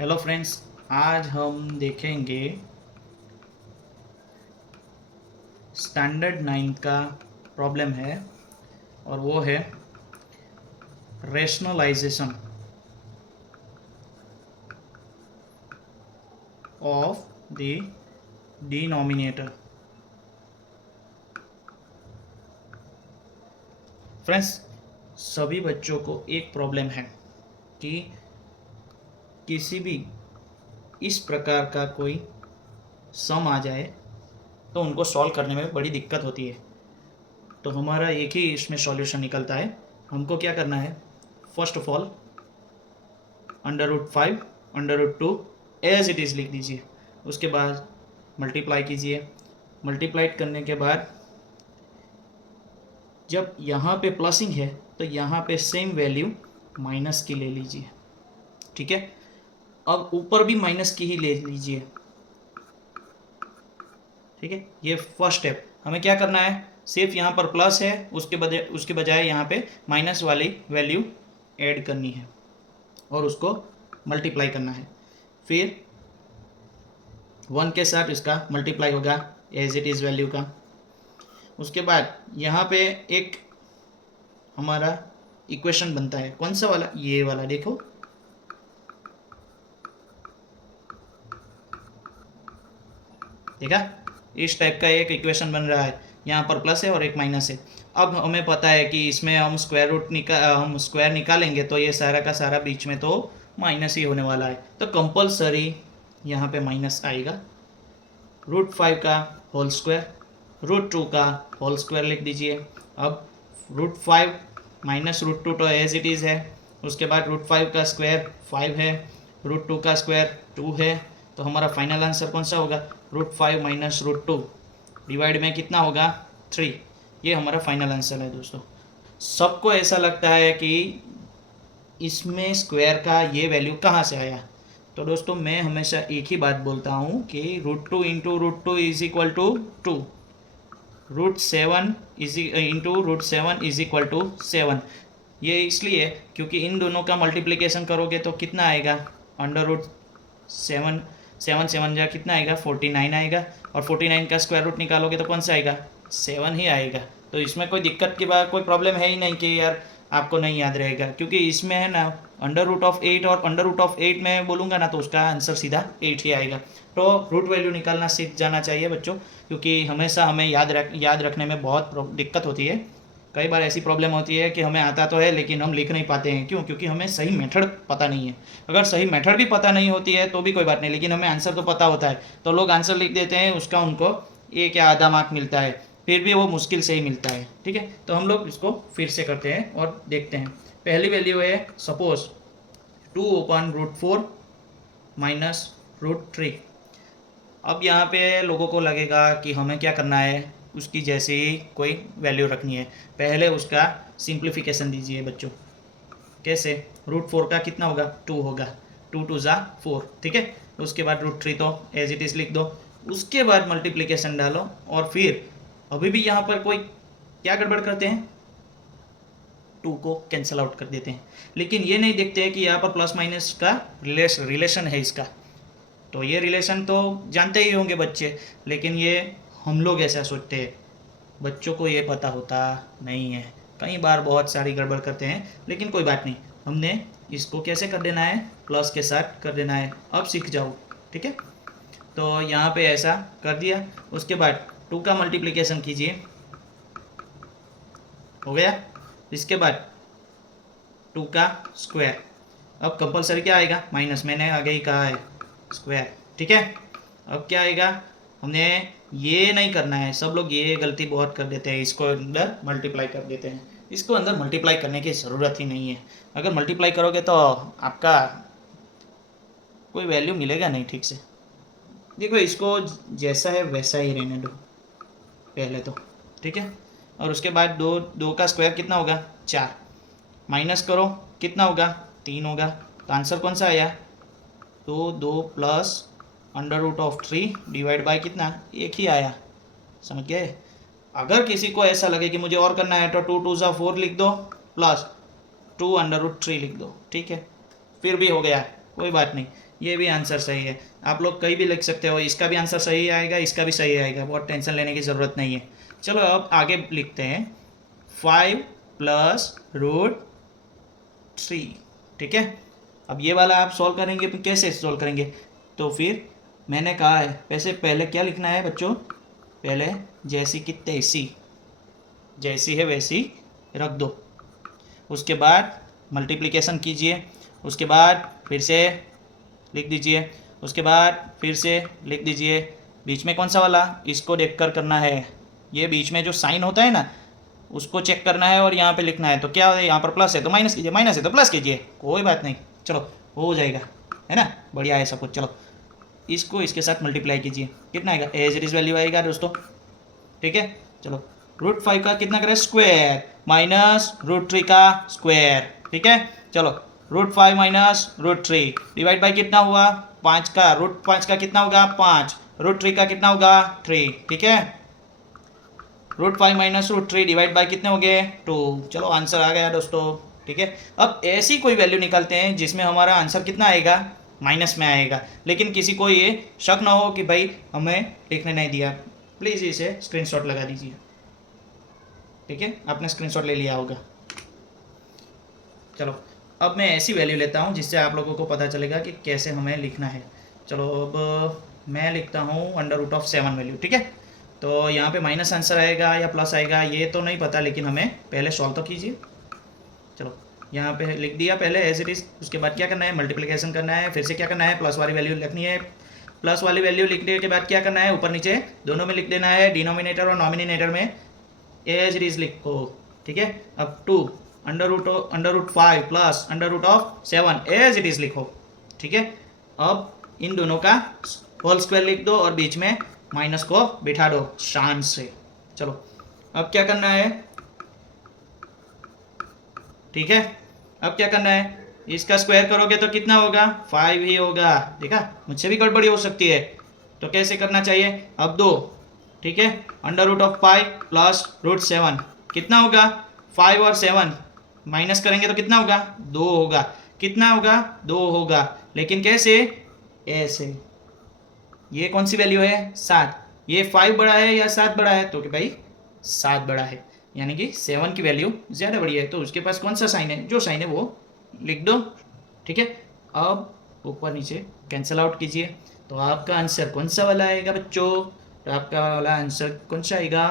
Hello friends, आज हम देखेंगे स्टैंडर्ड 9 का प्रॉब्लम है और वो है rationalisation of the denominator. Friends, सभी बच्चों को एक प्रॉब्लम है कि किसी भी इस प्रकार का कोई सम आ जाए तो उनको सॉल्व करने में बड़ी दिक्कत होती है। तो हमारा एक ही इसमें सॉल्यूशन निकलता है। हमको क्या करना है, first of all √5 √2 as it is लिख दीजिए। उसके बाद मल्टीप्लाई कीजिए। मल्टीप्लाइड करने के बाद जब यहाँ पे प्लसिंग है तो यहाँ पे सेम वैल्यू माइनस की ले लीजिए। ठीक है, अब ऊपर भी माइनस की ही ले लीजिए। ठीक है, ये फर्स्ट स्टेप। हमें क्या करना है, सिर्फ यहाँ पर प्लस है, उसके बजाय यहाँ पे माइनस वाली वैल्यू ऐड करनी है और उसको मल्टीप्लाई करना है। फिर 1 के साथ इसका मल्टीप्लाई होगा एज इट इज़ वैल्यू का। उसके बाद यहाँ पे एक हमारा इक्वेशन बनता है, कौन सा वाला, ये वाला देखो। देखा, इस टाइप का एक इक्वेशन बन रहा है, यहाँ पर प्लस है और एक माइनस है। अब हमें पता है कि इसमें हम स्क्वायर निकालेंगे तो ये सारा का सारा बीच में तो माइनस ही होने वाला है, तो कंपलसरी यहाँ पे माइनस आएगा। √5 का होल स्क्वायर, √2 का होल स्क्वायर लिख दीजिए। अब √5 माइनस √2 तो एज इट इज़ है। उसके बाद √5 का स्क्वायर 5 है, √2 का स्क्वायर 2 है। तो हमारा फाइनल आंसर कौन सा होगा, √5 माइनस √2 डिवाइड में कितना होगा 3। ये हमारा फाइनल आंसर है दोस्तों। सबको ऐसा लगता है कि इसमें स्क्वायर का ये वैल्यू कहाँ से आया, तो दोस्तों मैं हमेशा एक ही बात बोलता हूँ कि √2 into √2 is equal to 2, √7 into √7 is equal to 7। ये इसलिए क्योंकि इन दोनों का मल्टीप्लिकेशन करोगे तो कितना आएगा, √7 7 7 जा कितना आएगा 49 आएगा, और 49 का स्क्वायर रूट निकालोगे तो कौन सा आएगा 7 ही आएगा। तो इसमें कोई दिक्कत की बात, कोई प्रॉब्लम है ही नहीं कि यार आपको नहीं याद रहेगा, क्योंकि इसमें है ना √8 और √8 में बोलूँगा ना तो उसका आंसर सीधा 8 ही आएगा। तो रूट वैल्यू निकालना सीख जाना चाहिए बच्चों, क्योंकि हमेशा हमें याद रखने में बहुत दिक्कत होती है। कई बार ऐसी प्रॉब्लम होती है कि हमें आता तो है लेकिन हम लिख नहीं पाते हैं। क्यों? क्योंकि हमें सही मेथड पता नहीं है। अगर सही मेथड भी पता नहीं होती है तो भी कोई बात नहीं, लेकिन हमें आंसर तो पता होता है, तो लोग आंसर लिख देते हैं, उसका उनको एक या आधा मार्क मिलता है, फिर भी वो मुश्किल से ही मिलता है। ठीक है, तो हम लोग इसको फिर से करते हैं और देखते हैं। पहली वैल्यू है सपोज 2/√4 माइनस √3। अब यहाँ पे लोगों को लगेगा कि हमें क्या करना है, उसकी जैसी कोई वैल्यू रखनी है। पहले उसका सिंप्लीफिकेशन दीजिए बच्चों। कैसे, √4 का कितना होगा 2 होगा, 2 2 ज़ा 4। ठीक है, उसके बाद √3 तो एज इट इज़ लिख दो। उसके बाद मल्टीप्लिकेशन डालो और फिर अभी भी यहाँ पर कोई क्या गड़बड़ करते हैं, 2 को कैंसिल आउट कर देते हैं, लेकिन ये नहीं देखते हैं कि यहाँ पर प्लस माइनस का रिलेशन है इसका। तो ये रिलेशन तो जानते ही होंगे बच्चे, लेकिन ये हम लोग ऐसा सोचते हैं, बच्चों को ये पता होता नहीं है। कई बार बहुत सारी गड़बड़ करते हैं, लेकिन कोई बात नहीं, हमने इसको कैसे कर देना है, प्लस के साथ कर देना है। अब सीख जाओ। ठीक है, तो यहाँ पे ऐसा कर दिया। उसके बाद 2 का मल्टीप्लिकेशन कीजिए, हो गया। इसके बाद 2 का स्क्वायर, अब कंपलसरी क्या आएगा माइनस, मैंने आगे ही कहा है स्क्वायर। ठीक है, अब क्या आएगा, हमने ये नहीं करना है। सब लोग ये गलती बहुत कर देते हैं, इसको अंदर मल्टीप्लाई कर देते हैं। इसको अंदर मल्टीप्लाई करने की ज़रूरत ही नहीं है। अगर मल्टीप्लाई करोगे तो आपका कोई वैल्यू मिलेगा नहीं ठीक से। देखो, इसको जैसा है वैसा ही रहने दो पहले तो। ठीक है, और उसके बाद 2 का स्क्वायर कितना होगा 4, माइनस करो कितना होगा 3 होगा। तो आंसर कौन सा आया, तो 2 प्लस √3 डिवाइड बाय कितना, एक ही आया। समझ गए। अगर किसी को ऐसा लगे कि मुझे और करना है तो 2 2 ज़ा 4 लिख दो प्लस 2 √3 लिख दो। ठीक है, फिर भी हो गया, कोई बात नहीं। ये भी आंसर सही है। आप लोग कहीं भी लिख सकते हो, इसका भी आंसर सही आएगा, इसका भी सही आएगा, बहुत टेंशन लेने की ज़रूरत नहीं है। चलो अब आगे लिखते हैं 5 + √3। ठीक है, अब ये वाला आप सॉल्व करेंगे, तो कैसे सॉल्व करेंगे? तो फिर मैंने कहा है वैसे पहले क्या लिखना है बच्चों, पहले जैसी की तैसी, जैसी है वैसी रख दो। उसके बाद मल्टीप्लिकेशन कीजिए, उसके बाद फिर से लिख दीजिए, उसके बाद फिर से लिख दीजिए। बीच में कौन सा वाला, इसको देखकर करना है। ये बीच में जो साइन होता है ना, उसको चेक करना है और यहाँ पे लिखना है। तो क्या है, यहाँ पर प्लस है तो माइनस कीजिए, माइनस है तो प्लस कीजिए, कोई बात नहीं। चलो हो जाएगा, है ना, बढ़िया है सब कुछ। चलो इसको इसके साथ मल्टीप्लाई कीजिए, कितना आएगा, एज इट इज़ वैल्यू आएगा दोस्तों। ठीक है, चलो √5 का कितना करें, स्क्वायर माइनस √3 का स्क्वायर। ठीक है, चलो √5 माइनस √3 डिवाइड बाई कितना हुआ, 5 का, √5 का कितना होगा 5, √3 का कितना होगा 3। ठीक है, √5 माइनस √3 डिवाइड बाई कितने हो गए 2। चलो आंसर आ गया दोस्तों। ठीक है, अब ऐसी कोई वैल्यू निकालते हैं जिसमें हमारा आंसर कितना आएगा, माइनस में आएगा, लेकिन किसी को ये शक ना हो कि भाई हमें लिखने नहीं दिया। प्लीज़ इसे स्क्रीनशॉट लगा दीजिए। ठीक है, आपने स्क्रीनशॉट ले लिया होगा। चलो अब मैं ऐसी वैल्यू लेता हूँ जिससे आप लोगों को पता चलेगा कि कैसे हमें लिखना है। चलो अब मैं लिखता हूँ √7 वैल्यू। ठीक है, तो यहाँ पे माइनस आंसर आएगा या प्लस आएगा ये तो नहीं पता, लेकिन हमें पहले सॉल्व तो कीजिए। चलो यहाँ पे लिख दिया पहले एज इट इज़। उसके बाद क्या करना है, मल्टीप्लिकेशन करना है, फिर से क्या करना है, प्लस वाली वैल्यू लिखनी है। प्लस वाली वैल्यू लिखने के बाद क्या करना है, ऊपर नीचे दोनों में लिख देना है, डिनोमिनेटर और नॉमिनेटर में एज इट इज़ लिखो। ठीक है, अब 2 √5 प्लस √7 एज इट इज़ लिखो। ठीक है, अब इन दोनों का होल स्क्वायर लिख दो और बीच में माइनस को बिठा दो शान से। चलो अब क्या करना है, ठीक है, अब क्या करना है, इसका स्क्वायर करोगे तो कितना होगा, 5 ही होगा। देखा, मुझसे भी गड़बड़ी हो सकती है, तो कैसे करना चाहिए, अब 2। ठीक है, √5 प्लस √7 कितना होगा, 5 और 7 माइनस करेंगे तो कितना होगा, 2 होगा। कितना होगा, 2 होगा, लेकिन कैसे, ऐसे। ये कौन सी वैल्यू है, 7। ये 5 बड़ा है या 7 बड़ा है, तो कि भाई 7 बड़ा है, यानी कि 7 की वैल्यू ज़्यादा बड़ी है। तो उसके पास कौन सा साइन है, जो साइन है वो लिख दो। ठीक है, अब ऊपर नीचे कैंसिल आउट कीजिए, तो आपका आंसर कौन सा वाला आएगा बच्चों, तो आपका वाला आंसर कौन सा आएगा,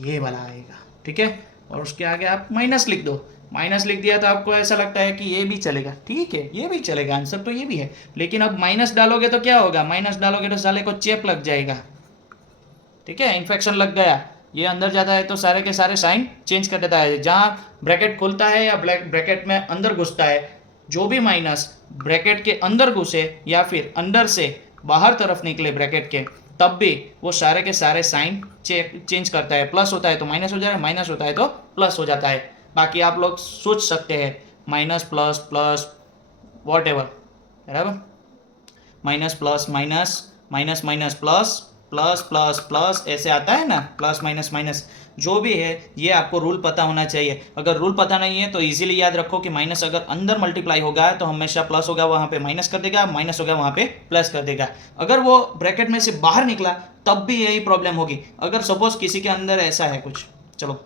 ये वाला आएगा। ठीक है, और उसके आगे आप माइनस लिख दो। माइनस लिख दिया तो आपको ऐसा लगता है कि ये भी चलेगा, ठीक है ये भी चलेगा, आंसर तो ये भी है, लेकिन अब माइनस डालोगे तो क्या होगा, माइनस डालोगे तो साले को चेप लग जाएगा। ठीक है, इन्फेक्शन लग गया, ये अंदर जाता है तो सारे के सारे साइन चेंज कर देता है। जहाँ ब्रैकेट खुलता है या ब्रैकेट में अंदर घुसता है, जो भी माइनस ब्रैकेट के अंदर घुसे या फिर अंदर से बाहर तरफ निकले ब्रैकेट के, तब भी वो सारे के सारे साइन चेंज करता है। प्लस होता है तो माइनस हो जाता है, माइनस होता है तो प्लस हो जाता है। बाकी आप लोग सोच सकते हैं minus plus plus whatever, बराबर, minus plus minus, minus minus plus, plus plus plus, ऐसे आता है ना, प्लस माइनस माइनस, जो भी है ये आपको रूल पता होना चाहिए। अगर रूल पता नहीं है तो इजीली याद रखो कि माइनस अगर अंदर मल्टीप्लाई होगा तो हमेशा प्लस होगा, वहाँ पे माइनस कर देगा, माइनस होगा वहाँ पे प्लस कर देगा। अगर वो ब्रैकेट में से बाहर निकला तब भी यही प्रॉब्लम होगी। अगर सपोज किसी के अंदर ऐसा है कुछ, चलो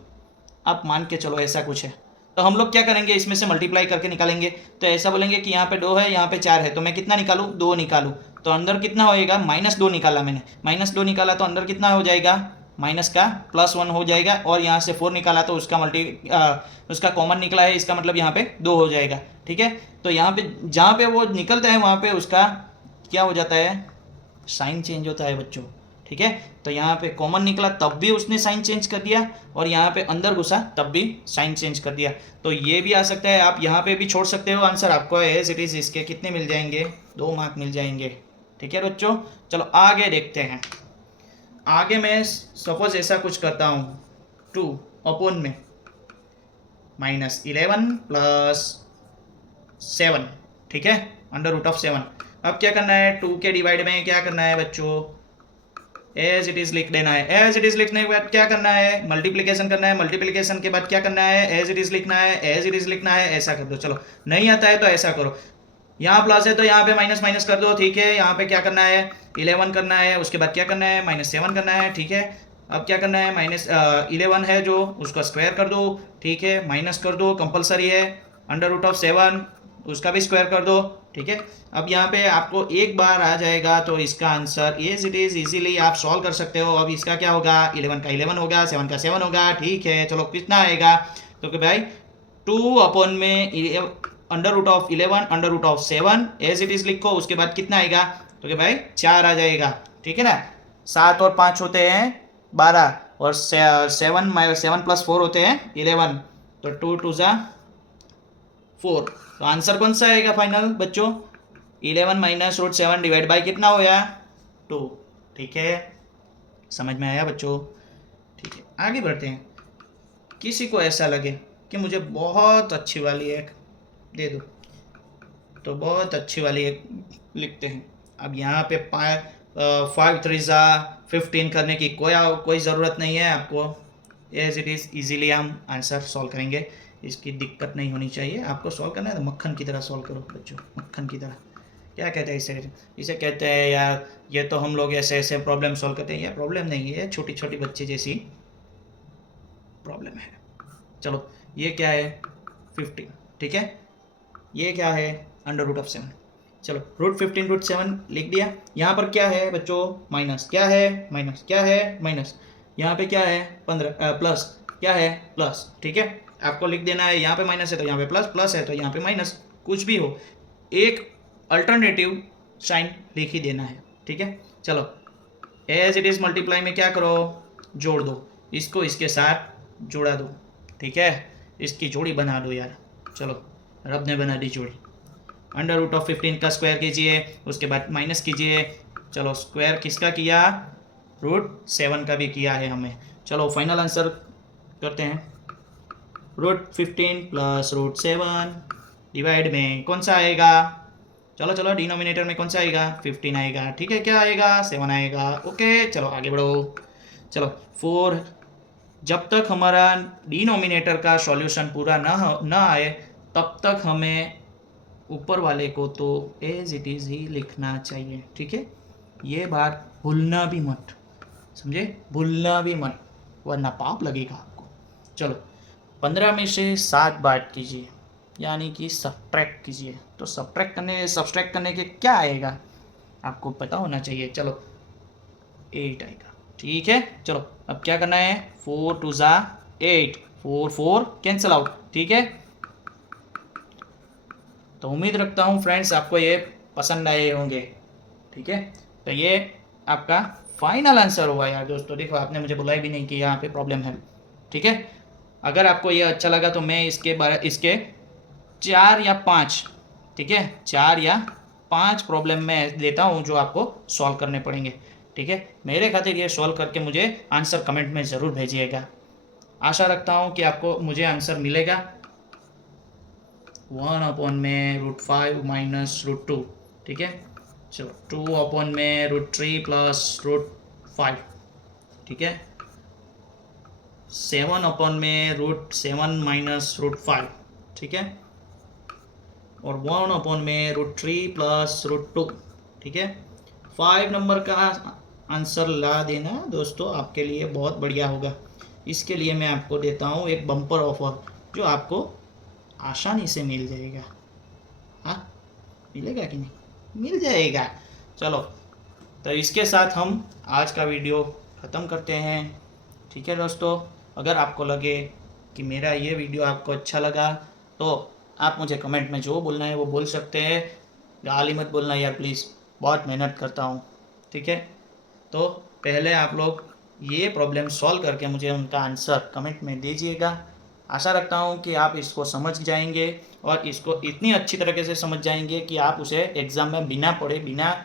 आप मान के चलो ऐसा कुछ है, तो हम लोग क्या करेंगे, इसमें से मल्टीप्लाई करके निकालेंगे। तो ऐसा बोलेंगे कि यहाँ पे 2 है, यहाँ पे 4 है, तो मैं कितना निकालूँ, 2 निकालूँ, तो अंदर कितना होएगा, -2 निकाला मैंने, -2 निकाला तो अंदर कितना हो जाएगा, माइनस का +1 हो जाएगा, और यहाँ से 4 निकाला तो उसका कॉमन निकला है, इसका मतलब यहाँ पे 2 हो जाएगा। ठीक है, तो यहाँ पे जहाँ पे वो निकलता है वहाँ पे उसका क्या हो जाता है, साइन चेंज होता है बच्चों। ठीक है, तो यहाँ पे कॉमन निकला तब भी उसने साइन चेंज कर दिया, और यहाँ पे अंदर घुसा तब भी साइन चेंज कर दिया। तो ये भी आ सकता है, आप यहाँ पे भी छोड़ सकते हो आंसर, आपको एज इट इज़ इसके कितने मिल जाएंगे, 2 मार्क मिल जाएंगे। ठीक है बच्चों, चलो आगे देखते हैं। आगे मैं सपोज ऐसा कुछ करता हूँ, 2 अपॉन में -11 प्लस 7। ठीक है, √7। अब क्या करना है, 2 के डिवाइड में क्या करना है बच्चों, एज इट इज़ लिख देना है। एज इट इज़ लिखने के बाद क्या करना है, मल्टीप्लिकेशन करना है। मल्टीप्लिकेशन के बाद क्या करना है, एज इट इज़ लिखना है, एज इट इज़ लिखना है, ऐसा कर दो। चलो नहीं आता है तो ऐसा करो, यहाँ प्लस है तो यहाँ पे माइनस माइनस कर दो, ठीक है। यहाँ पे क्या करना है, 11 करना है, उसके बाद क्या करना है, -7 करना है, ठीक है। अब क्या करना है, -11 है जो, उसका स्क्वायर कर दो, ठीक है, माइनस कर दो, कंपलसरी है, √7 उसका भी स्क्वायर कर दो, ठीक है। अब यहाँ पे आपको एक बार आ जाएगा तो इसका answer as it is easily आप सॉल्व कर सकते हो। अब इसका क्या होगा, 11 का 11 होगा, 7 का 7 होगा, ठीक है। चलो कितना आएगा, तो कि भाई 2 अपॉन में √11 √7 एज इट इज़ लिखो, उसके बाद कितना आएगा, तो कि भाई 4 आ जाएगा, ठीक है ना। 7 और 5 होते हैं 12 और 7 + 4 होते हैं 11, तो 2 2 ज़ा 4। तो आंसर कौन सा आएगा फाइनल बच्चों, 11 - √7 डिवाइड बाई कितना होया 2, ठीक है। समझ में आया बच्चों, ठीक है। आगे बढ़ते हैं। किसी को ऐसा लगे कि मुझे बहुत अच्छी वाली एक दे दो, तो बहुत अच्छी वाली एक लिखते हैं। अब यहाँ पे 5 3 ज़ा 15 करने की कोई ज़रूरत नहीं है आपको, एज इट इज़ इजीली हम आंसर सॉल्व करेंगे, इसकी दिक्कत नहीं होनी चाहिए। आपको सॉल्व करना है तो मक्खन की तरह सॉल्व करो बच्चों, मक्खन की तरह। क्या कहते हैं इसे कहते हैं यार, ये तो हम लोग ऐसे ऐसे प्रॉब्लम सॉल्व करते हैं, ये प्रॉब्लम नहीं है, छोटी छोटी बच्चे जैसी प्रॉब्लम है। चलो ये क्या है 15, ठीक है। ये क्या है √7, चलो √15 √7 लिख दिया। यहाँ पर क्या है बच्चों, माइनस, क्या है माइनस, क्या है माइनस, यहाँ पे क्या है 15 प्लस, क्या है प्लस, ठीक है। आपको लिख देना है, यहाँ पे माइनस है तो यहाँ पे प्लस, प्लस है तो यहाँ पे माइनस, कुछ भी हो एक अल्टरनेटिव साइन लिख ही देना है, ठीक है। चलो एज इट इज़ मल्टीप्लाई में क्या करो, जोड़ दो, इसको इसके साथ जोड़ा दो, ठीक है। इसकी जोड़ी बना दो यार, चलो रब ने बना दी जोड़ी। √15 का स्क्वायर कीजिए, उसके बाद माइनस कीजिए। चलो स्क्वायर किसका किया, √7 का भी किया है हमें। चलो फाइनल आंसर करते हैं, √15 + √7 डिवाइड में कौन सा आएगा, चलो चलो डिनोमिनेटर में कौन सा आएगा, 15 आएगा, ठीक है। क्या आएगा, 7 आएगा, ओके। चलो आगे बढ़ो। चलो 4, जब तक हमारा डिनोमिनेटर का सॉल्यूशन पूरा ना आए तब तक हमें ऊपर वाले को तो एज इट इज़ ही लिखना चाहिए, ठीक है। ये बात भूलना भी मत, समझे, भूलना भी मत, वरना पाप लगेगा आपको। चलो 15 में से 7 बात कीजिए, यानी कि सब्ट्रैक्ट कीजिए। तो सब्ट्रैक्ट करने के क्या आएगा आपको पता होना चाहिए। चलो 8 आएगा, ठीक है। चलो अब क्या करना है, 4 2 ज़ा 8, 4 4 कैंसिल आउट, ठीक है। तो उम्मीद रखता हूँ फ्रेंड्स आपको ये पसंद आए होंगे, ठीक है। तो ये आपका फाइनल आंसर हुआ यार दोस्तों। देखो आपने मुझे बुलाई भी नहीं कि यहाँ पे प्रॉब्लम है, ठीक है। अगर आपको ये अच्छा लगा तो मैं इसके 4 या 5, ठीक है, 4 या 5 प्रॉब्लम मैं देता हूँ जो आपको सॉल्व करने पड़ेंगे, ठीक है। मेरे खातिर ये सॉल्व करके मुझे आंसर कमेंट में ज़रूर भेजिएगा। आशा रखता हूँ कि आपको मुझे आंसर मिलेगा। 1 अपॉन में √5 - √2, ठीक है। चलो 2 अपॉन में √3 + √5, ठीक है। 7 अपॉन में √7 - √5, ठीक है। और 1 अपॉन में √3 + √2, ठीक है। 5 नंबर का आंसर ला देना दोस्तों, आपके लिए बहुत बढ़िया होगा। इसके लिए मैं आपको देता हूँ एक बम्पर ऑफर जो आपको आसानी से मिल जाएगा। हाँ मिलेगा कि नहीं, मिल जाएगा। चलो तो इसके साथ हम आज का वीडियो ख़त्म करते हैं, ठीक है दोस्तों। अगर आपको लगे कि मेरा ये वीडियो आपको अच्छा लगा तो आप मुझे कमेंट में जो बोलना है वो बोल सकते हैं। गाली मत बोलना यार प्लीज़, बहुत मेहनत करता हूँ, ठीक है। तो पहले आप लोग ये प्रॉब्लम सॉल्व करके मुझे उनका आंसर कमेंट में दीजिएगा। आशा रखता हूँ कि आप इसको समझ जाएंगे और इसको इतनी अच्छी तरीके से समझ जाएंगे कि आप उसे एग्ज़ाम में बिना पढ़े, बिना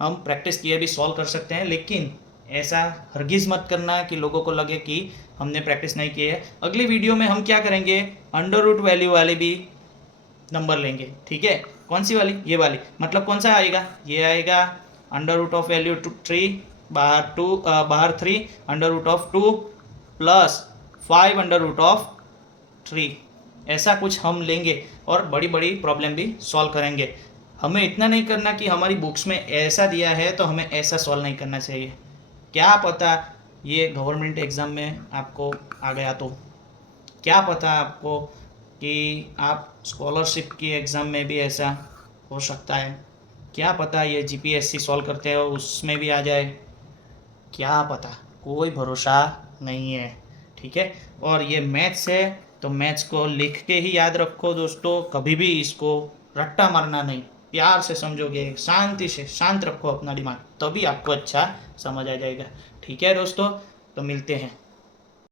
हम प्रैक्टिस किए भी सॉल्व कर सकते हैं। लेकिन ऐसा हरगिज़ मत करना कि लोगों को लगे कि हमने प्रैक्टिस नहीं की है। अगली वीडियो में हम क्या करेंगे, अंडर वैल्यू वाले भी नंबर लेंगे, ठीक है। कौन सी वाली, ये वाली, मतलब कौन सा आएगा, ये आएगा √वैल्यू 3 बाहर 3 √2 + 5 √3, ऐसा कुछ हम लेंगे और बड़ी बड़ी प्रॉब्लम भी सॉल्व करेंगे। हमें इतना नहीं करना कि हमारी बुक्स में ऐसा दिया है तो हमें ऐसा सॉल्व नहीं करना चाहिए। क्या पता ये गवर्नमेंट एग्ज़ाम में आपको आ गया तो, क्या पता आपको कि आप स्कॉलरशिप की एग्ज़ाम में भी ऐसा हो सकता है, क्या पता ये जीपीएससी सॉल्व करते हो उसमें भी आ जाए, क्या पता, कोई भरोसा नहीं है। ठीक है, और ये मैथ्स है तो मैथ्स को लिख के ही याद रखो दोस्तों, कभी भी इसको रट्टा मारना नहीं, प्यार से समझोगे, शांति से शांत रखो अपना दिमाग, तभी आपको अच्छा समझ आ जाएगा। ठीक है दोस्तों, तो मिलते हैं।